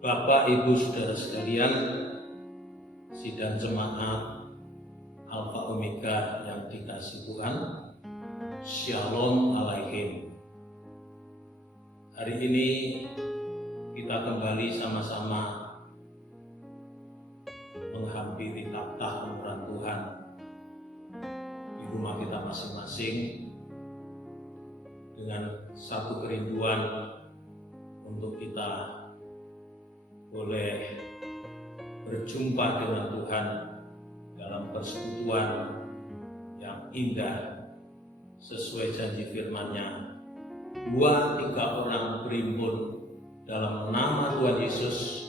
Bapak, Ibu, Saudara sekalian, sidang jemaat Alfa Omega yang dikasihi Tuhan, Shalom Alaikum. Hari ini kita kembali sama-sama menghampiri takhta kemurahan Tuhan di rumah kita masing-masing dengan satu kerinduan untuk kita boleh berjumpa dengan Tuhan dalam persekutuan yang indah sesuai janji firman-Nya. 2-3 orang berimpun dalam nama Tuhan Yesus,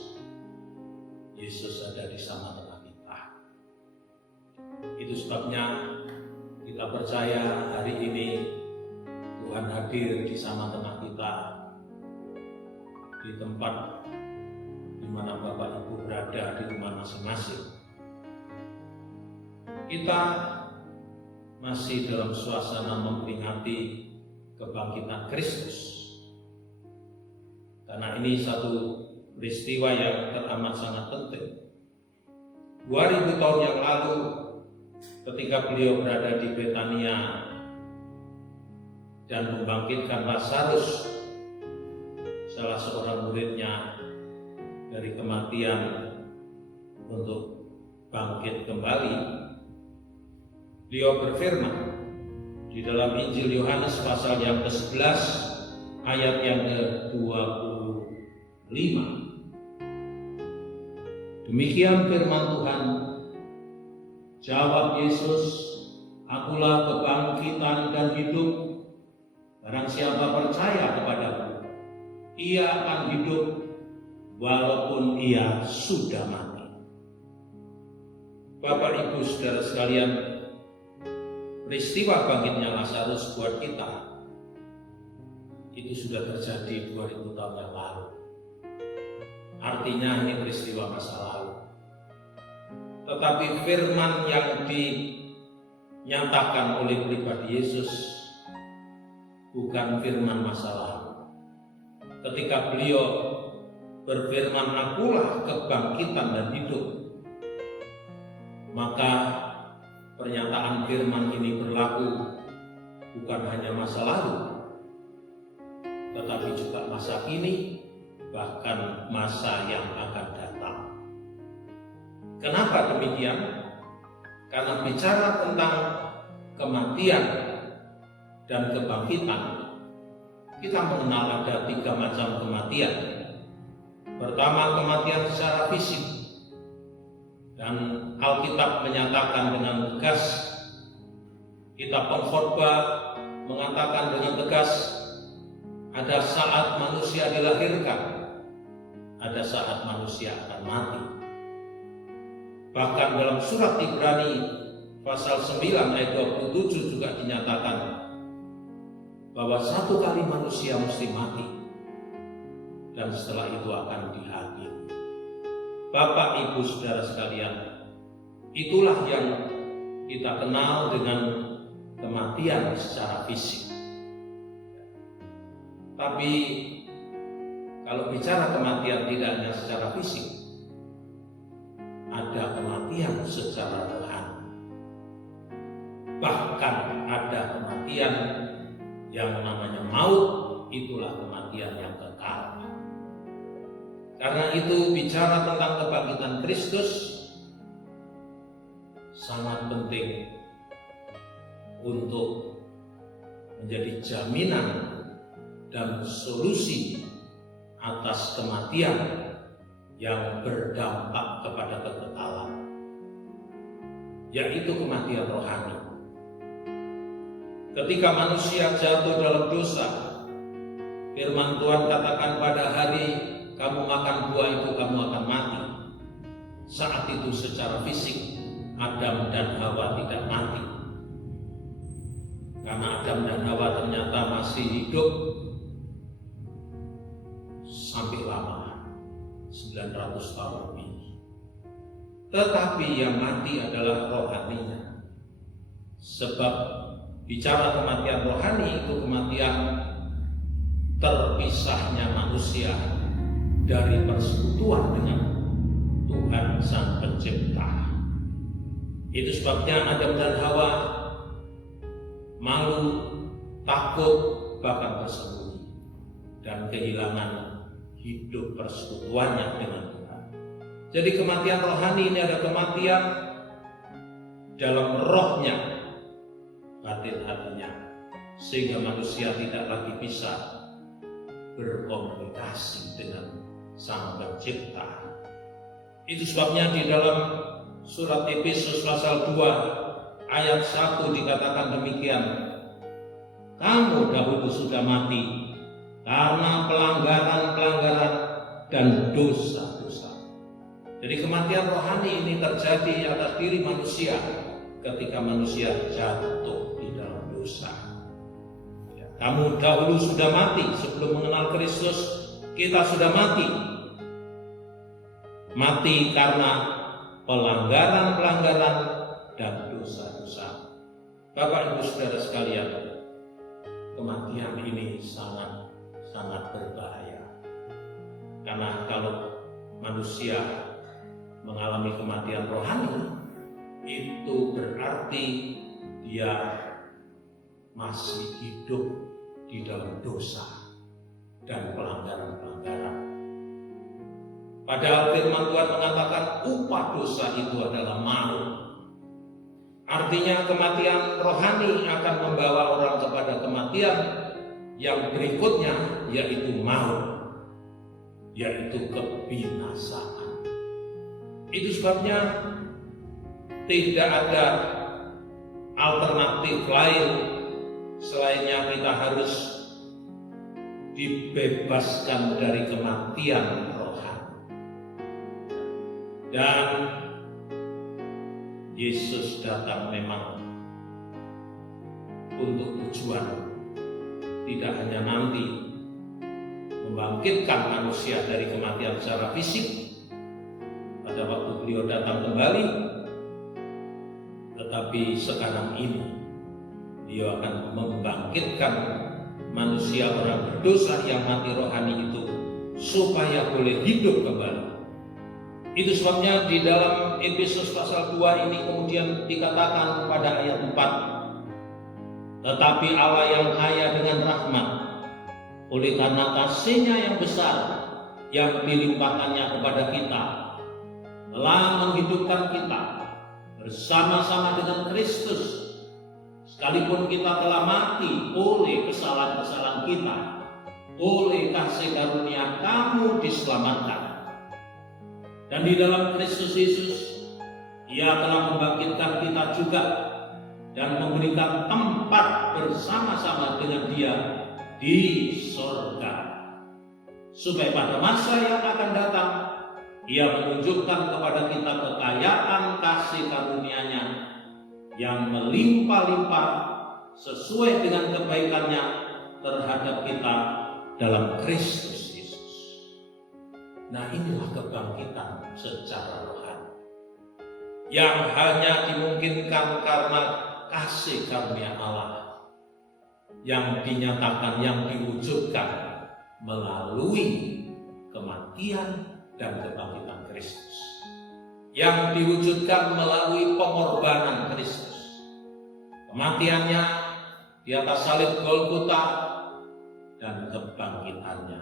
Yesus ada di tengah kita. Itu sebabnya kita percaya hari ini Tuhan hadir di tengah kita, di tempat di mana Bapak Ibu berada di rumah masing-masing. Kita masih dalam suasana memperingati kebangkitan Kristus, karena ini satu peristiwa yang teramat sangat penting. 2000 tahun yang lalu, ketika beliau berada di Betania dan membangkitkan Lazarus, salah seorang muridnya, dari kematian untuk bangkit kembali, beliau berfirman di dalam Injil Yohanes pasal yang ke-11 ayat yang ke-25. Demikian firman Tuhan, jawab Yesus, akulah kebangkitan dan hidup. Barang siapa percaya kepadaku, ia akan hidup walaupun ia sudah mati. Bapak, Ibu, Saudara sekalian, peristiwa bangkitnya Lazarus buat kita itu sudah terjadi 2000 tahun yang lalu. Artinya ini peristiwa masa lalu. Tetapi firman yang dinyatakan oleh pribadi Yesus bukan firman masa lalu. Ketika beliau berfirman, akulah kebangkitan dan hidup, maka pernyataan firman ini berlaku bukan hanya masa lalu, tetapi juga masa kini, bahkan masa yang akan datang. Kenapa demikian? Karena bicara tentang kematian dan kebangkitan, kita mengenal ada 3 macam kematian. Pertama, kematian secara fisik, dan Alkitab menyatakan dengan tegas, kitab Pengkhotbah mengatakan dengan tegas, ada saat manusia dilahirkan, ada saat manusia akan mati. Bahkan dalam surat Ibrani pasal 9 ayat 27 juga dinyatakan bahwa satu kali manusia mesti mati, dan setelah itu akan dihakimi. Bapak, Ibu, Saudara sekalian, itulah yang kita kenal dengan kematian secara fisik. Tapi kalau bicara kematian tidak hanya secara fisik, ada kematian secara rohani. Bahkan ada kematian yang namanya maut, itulah kematian yang kekal. Karena itu bicara tentang kebangkitan Kristus sangat penting untuk menjadi jaminan dan solusi atas kematian yang berdampak kepada kekekalan, yaitu kematian rohani. Ketika manusia jatuh dalam dosa, firman Tuhan katakan pada hari kamu makan buah itu kamu akan mati. Saat itu secara fisik Adam dan Hawa tidak mati, karena Adam dan Hawa ternyata masih hidup sampai lama, 900 tahun lebih. Tetapi yang mati adalah rohaninya. Sebab bicara kematian rohani itu kematian terpisahnya manusia dari persekutuan dengan Tuhan Sang Pencipta. Itu sebabnya Adam dan Hawa malu, takut, bahkan bersembunyi dan kehilangan hidup persekutuannya dengan Tuhan. Jadi kematian rohani ini ada kematian dalam rohnya, batin hatinya, sehingga manusia tidak lagi bisa berkomunikasi dengan Sang Pencipta. Itu sebabnya di dalam surat Efesus pasal 2 ayat 1 dikatakan demikian, kamu dahulu sudah mati karena pelanggaran-pelanggaran dan dosa-dosa. Jadi kematian rohani ini terjadi atas diri manusia ketika manusia jatuh di dalam dosa. Kamu dahulu sudah mati sebelum mengenal Kristus. Kita sudah mati. Mati karena pelanggaran-pelanggaran dan dosa-dosa. Bapak Ibu Saudara sekalian, kematian ini sangat berbahaya. Karena kalau manusia mengalami kematian rohani, itu berarti dia masih hidup di dalam dosa dan pelanggaran-pelanggaran. Padahal firman Tuhan mengatakan upah dosa itu adalah maut. Artinya kematian rohani akan membawa orang kepada kematian yang berikutnya, yaitu maut, yaitu kebinasaan. Itu sebabnya tidak ada alternatif lain selainnya kita harus dibebaskan dari kematian rohani. Dan Yesus datang memang untuk tujuan tidak hanya nanti membangkitkan manusia dari kematian secara fisik pada waktu beliau datang kembali, tetapi sekarang ini Dia akan membangkitkan manusia orang berdosa yang mati rohani itu supaya boleh hidup kembali. Itu sebabnya di dalam Efesus pasal 2 ini kemudian dikatakan pada ayat 4, tetapi Allah yang kaya dengan rahmat, oleh karena kasih-Nya yang besar yang dilimpahkannya kepada kita, telah menghidupkan kita bersama-sama dengan Kristus, sekalipun kita telah mati oleh kesalahan-kesalahan kita, oleh kasih karunia kamu diselamatkan. Dan di dalam Kristus Yesus, Ia telah membangkitkan kita juga dan memberikan tempat bersama-sama dengan Dia di surga, supaya pada masa yang akan datang Ia menunjukkan kepada kita kekayaan kasih karunia-Nya yang melimpah-limpah sesuai dengan kebaikan-Nya terhadap kita dalam Kristus Yesus. Nah, inilah kebangkitan secara rohani yang hanya dimungkinkan karena kasih karunia Allah yang dinyatakan, yang diwujudkan melalui kematian dan kebangkitan Kristus, yang diwujudkan melalui pengorbanan Kristus, kematiannya di atas salib Golgota dan kebangkitannya,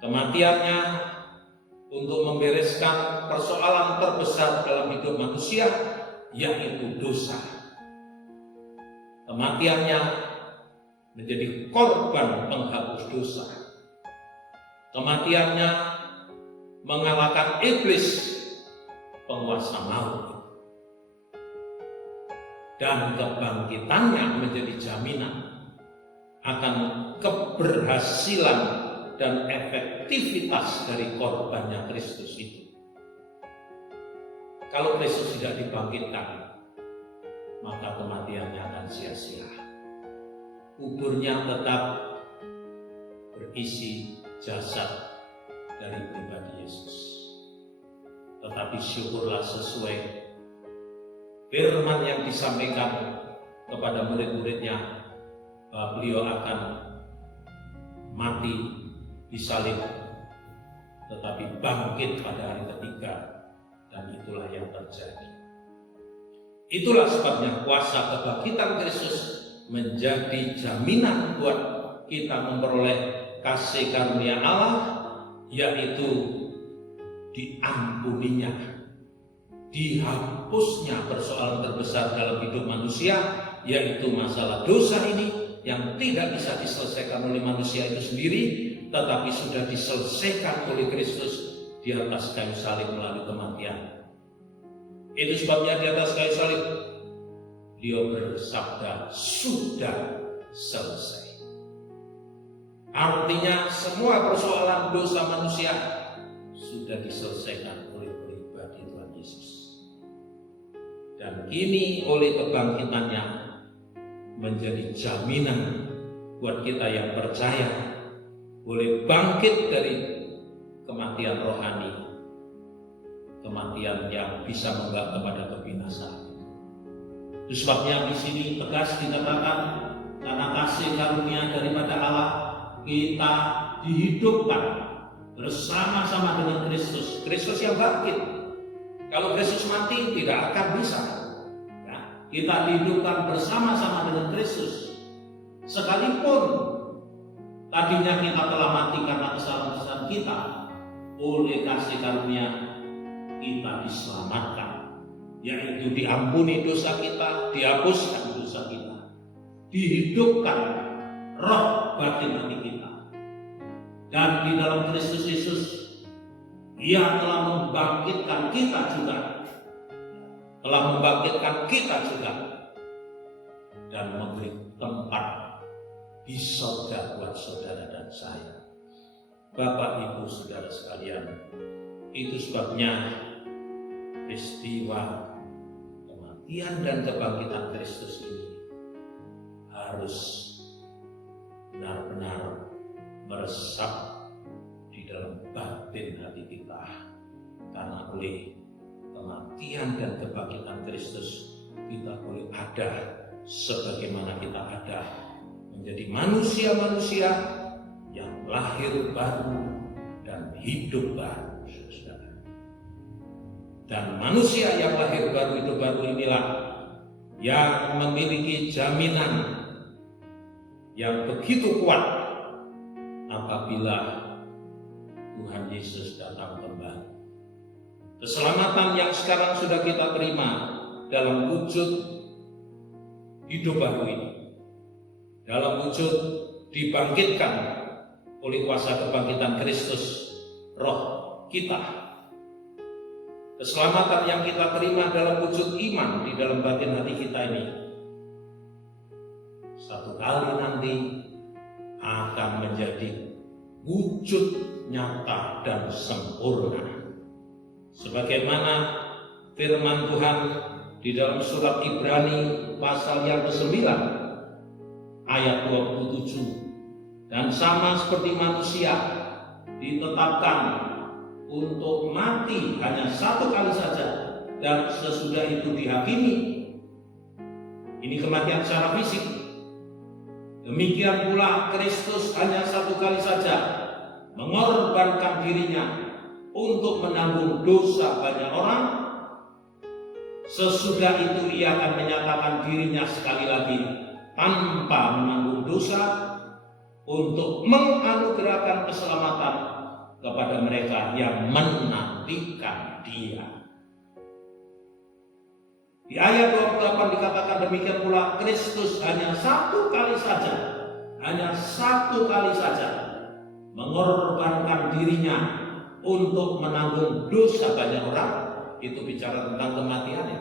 kematiannya untuk membereskan persoalan terbesar dalam hidup manusia, yaitu dosa. Kematiannya menjadi korban penghapus dosa. Kematiannya mengalahkan iblis, penguasa maut. Dan kebangkitannya menjadi jaminan akan keberhasilan dan efektivitas dari korbannya Kristus itu. Kalau Kristus tidak dibangkitkan, maka kematiannya akan sia-sia. Kuburnya tetap berisi jasad dari pribadi Yesus. Tetapi syukurlah sesuai firman yang disampaikan kepada murid-muridnya, bahwa beliau akan mati disalib tetapi bangkit pada hari ketiga, dan itulah yang terjadi. Itulah sebabnya kuasa kebangkitan Kristus menjadi jaminan buat kita memperoleh kasih karunia Allah, yaitu diampuninya, dihapusnya persoalan terbesar dalam hidup manusia, yaitu masalah dosa ini yang tidak bisa diselesaikan oleh manusia itu sendiri, tetapi sudah diselesaikan oleh Kristus di atas kayu salib melalui kematian. Itu sebabnya di atas kayu salib Beliau bersabda, sudah selesai. Artinya semua persoalan dosa manusia sudah diselesaikan oleh pribadi Tuhan Yesus. Dan kini oleh kebangkitannya menjadi jaminan buat kita yang percaya boleh bangkit dari kematian rohani, kematian yang bisa membawa kepada kebinasaan. Itu sebabnya di sini tegas dikatakan, karena kasih karunia daripada Allah kita dihidupkan bersama-sama dengan Kristus. Kristus yang bangkit. Kalau Kristus mati tidak akan bisa. Ya, kita dihidupkan bersama-sama dengan Kristus. Sekalipun tadinya kita telah mati karena kesalahan-kesalahan kita, oleh kasih karunia kita diselamatkan, yaitu diampuni dosa kita, dihapuskan dosa kita, dihidupkan roh batin hati kita, dan di dalam Kristus Yesus Ia telah membangkitkan kita juga, dan memberi tempat di surga buat saudara dan saya. Bapak, Ibu, saudara sekalian, itu sebabnya peristiwa kematian dan kebangkitan Kristus ini harus benar-benar meresap di dalam batin hati kita, karena oleh kematian dan kebangkitan Kristus kita boleh ada sebagaimana kita ada, menjadi manusia-manusia yang lahir baru dan hidup baru. Dan manusia yang lahir baru, hidup baru inilah yang memiliki jaminan yang begitu kuat apabila Tuhan Yesus datang kembali. Keselamatan yang sekarang sudah kita terima dalam wujud hidup baru ini, dalam wujud dibangkitkan oleh kuasa kebangkitan Kristus, roh kita. Keselamatan yang kita terima dalam wujud iman di dalam batin hati kita ini, satu kali nanti akan menjadi wujud nyata dan sempurna. Sebagaimana firman Tuhan di dalam surat Ibrani pasal yang ke-9 ayat 27, dan sama seperti manusia ditetapkan untuk mati hanya satu kali saja, dan sesudah itu dihakimi. Ini kematian secara fisik. Demikian pula Kristus hanya satu kali saja mengorbankan dirinya untuk menanggung dosa banyak orang. Sesudah itu ia akan menyatakan dirinya sekali lagi tanpa menanggung dosa untuk menganugerahkan keselamatan kepada mereka yang menantikan Dia. Di ayat 28 dikatakan demikian pula Kristus hanya satu kali saja mengorbankan dirinya untuk menanggung dosa banyak orang. Itu bicara tentang kematiannya,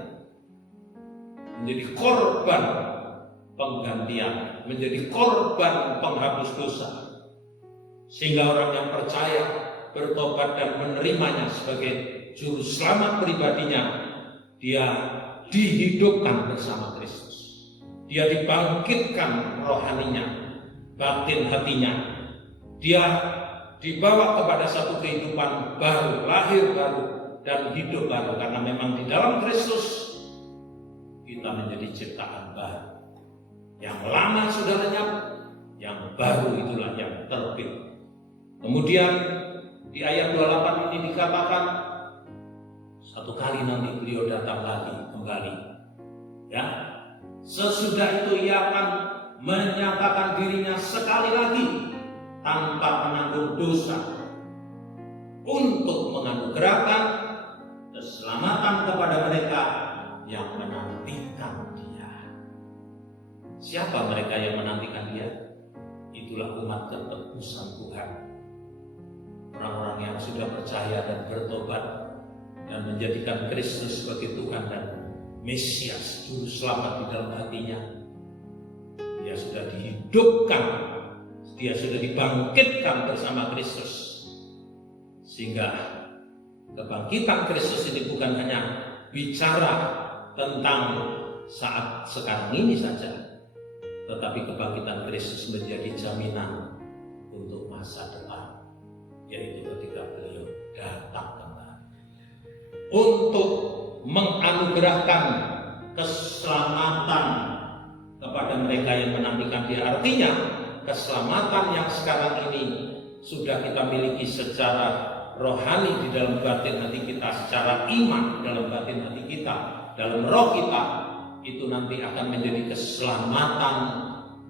menjadi korban penggantian, menjadi korban penghapus dosa, sehingga orang yang percaya, bertobat dan menerimanya sebagai juru selamat pribadinya, dia dihidupkan bersama Kristus. Dia dibangkitkan rohaninya, batin hatinya. Dia dibawa kepada satu kehidupan baru, lahir baru dan hidup baru, karena memang di dalam Kristus kita menjadi ciptaan baru. Yang lama sudah lenyap, yang baru itulah yang terbit. Kemudian Di ayat 28 ini dikatakan satu kali nanti beliau datang lagi kembali. Ya, sesudah itu ia akan menyatakan dirinya sekali lagi tanpa menanggung dosa untuk menganugerahkan keselamatan kepada mereka yang menantikan Dia. Siapa mereka yang menantikan Dia? Itulah umat ketebusan Tuhan. Orang-orang yang sudah percaya dan bertobat dan menjadikan Kristus sebagai Tuhan dan Mesias, Juru Selamat di dalam hatinya. Dia sudah dihidupkan, dia sudah dibangkitkan bersama Kristus. Sehingga kebangkitan Kristus ini bukan hanya bicara tentang saat sekarang ini saja, tetapi kebangkitan Kristus menjadi jaminan untuk masa depan, yaitu ketika beliau datang kembali untuk menganugerahkan keselamatan kepada mereka yang menantikan Dia. Artinya keselamatan yang sekarang ini sudah kita miliki secara rohani di dalam batin hati kita, secara iman dalam batin hati kita, dalam roh kita, itu nanti akan menjadi keselamatan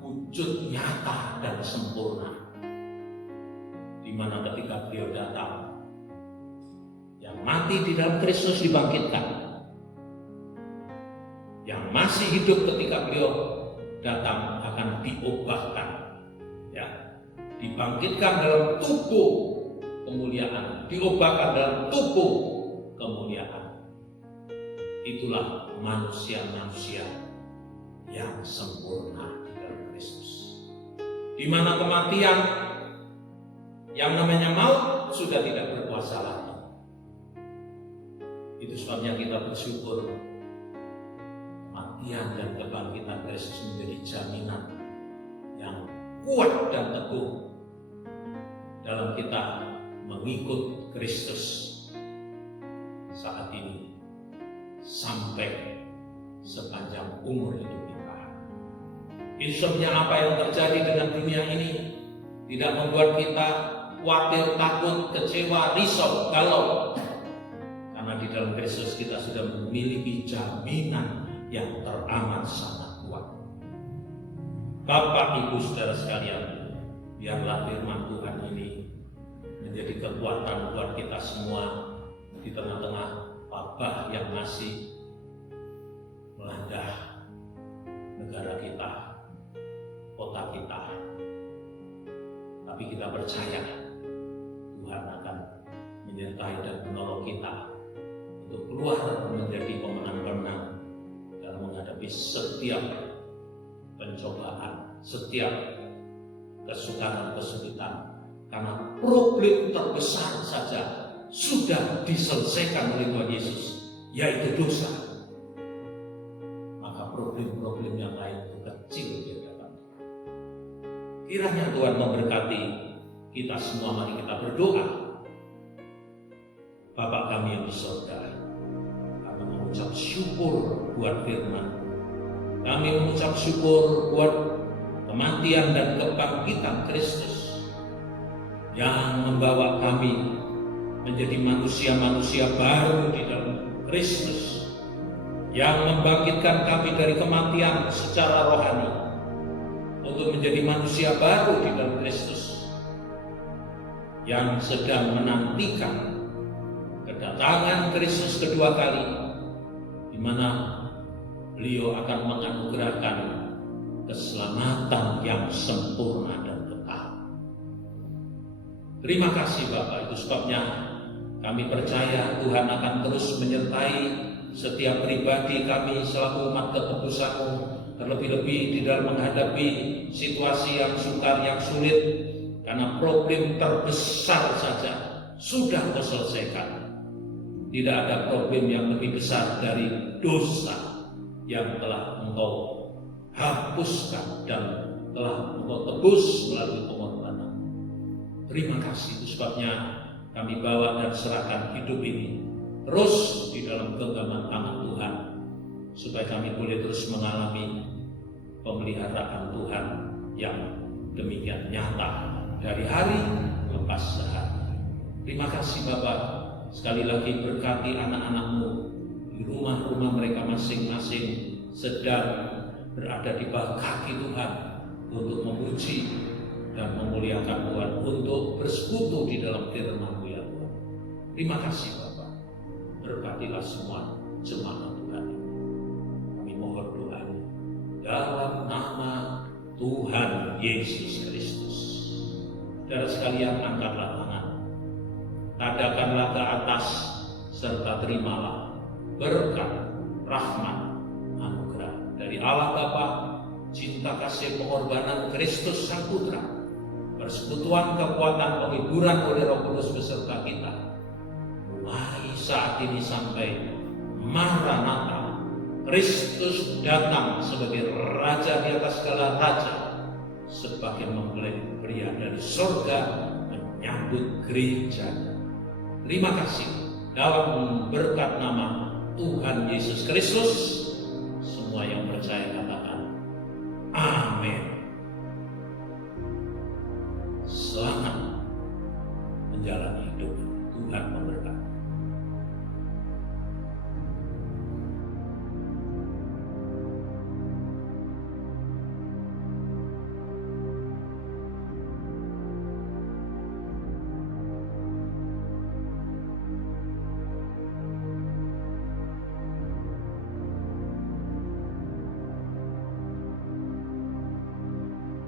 wujud nyata dan sempurna, di mana ketika beliau datang, yang mati di dalam Kristus dibangkitkan, yang masih hidup ketika beliau datang akan diubahkan, ya, dibangkitkan dalam tubuh kemuliaan, diubahkan dalam tubuh kemuliaan. Itulah manusia-manusia yang sempurna di dalam Kristus, di mana kematian yang namanya maut sudah tidak berkuasa lagi. Itu sebabnya kita bersyukur kematian dan kebangkitan Kristus menjadi jaminan yang kuat dan teguh dalam kita mengikut Kristus saat ini sampai sepanjang umur hidup kita. Itu sebabnya apa yang terjadi dengan dunia ini tidak membuat kita khawatir, takut, kecewa, risau, galau, karena di dalam Kristus kita sudah memiliki jaminan yang teramat sangat kuat. Bapak, Ibu, saudara sekalian, biarlah firman Tuhan ini menjadi kekuatan buat kita semua di tengah-tengah wabah yang masih melanda negara kita, kota kita. Tapi kita percaya Tuhan akan menyertai dan menolong kita untuk keluar menjadi pemenang-pemenang dalam menghadapi setiap pencobaan, setiap kesukaran-kesulitan. Karena problem terbesar saja sudah diselesaikan oleh Tuhan Yesus, yaitu dosa. Maka problem-problem yang lain itu kecil di hadapan Tuhan. Kiranya Tuhan memberkati kita semua. Mari kita berdoa. Bapa kami yang di surga, kami mengucap syukur buat firman. Kami mengucap syukur buat kematian dan kebangkitan Kristus yang membawa kami menjadi manusia-manusia baru di dalam Kristus, yang membangkitkan kami dari kematian secara rohani untuk menjadi manusia baru di dalam Kristus, yang sedang menantikan kedatangan Kristus kedua kali, di mana beliau akan menganugerahkan keselamatan yang sempurna dan kekal. Terima kasih Bapak, itu sebabnya kami percaya Tuhan akan terus menyertai setiap pribadi kami selaku umat ketebusan-Mu, terlebih-lebih di dalam menghadapi situasi yang sukar, yang sulit, karena problem terbesar saja sudah Kau selesaikan. Tidak ada problem yang lebih besar dari dosa yang telah Engkau hapuskan dan telah Engkau tebus melalui pengorbanan. Terima kasih, itu sebabnya kami bawa dan serahkan hidup ini terus di dalam genggaman tangan Tuhan, supaya kami boleh terus mengalami pemeliharaan Tuhan yang demikian nyata dari hari lepas hari. Terima kasih Bapak, sekali lagi berkati anak-anak-Mu di rumah-rumah mereka masing-masing sedang berada di bawah kaki Tuhan untuk memuji dan memuliakan Tuhan, untuk bersekutu di dalam firman-Mu ya Tuhan. Terima kasih Bapak, berkatilah semua jemaat Tuhan. Kami mohon Tuhan dalam nama Tuhan Yesus Kristus. Saudara sekalian, angkatlah tangan, tadakanlah ke atas, serta terimalah berkat, rahmat, anugerah dari Allah Bapa, cinta kasih pengorbanan Kristus Sang Putra, persekutuan kekuatan penghiburan oleh Roh Kudus beserta kita, mulai saat ini sampai Maranatha, Kristus datang sebagai Raja di atas segala raja, sebagai mempelai pria dari surga menyambut gerejanya. Terima kasih. Dalam berkat nama Tuhan Yesus Kristus, semua yang percaya katakan amin. Selamat menjalani hidup. Tuhan memberkati.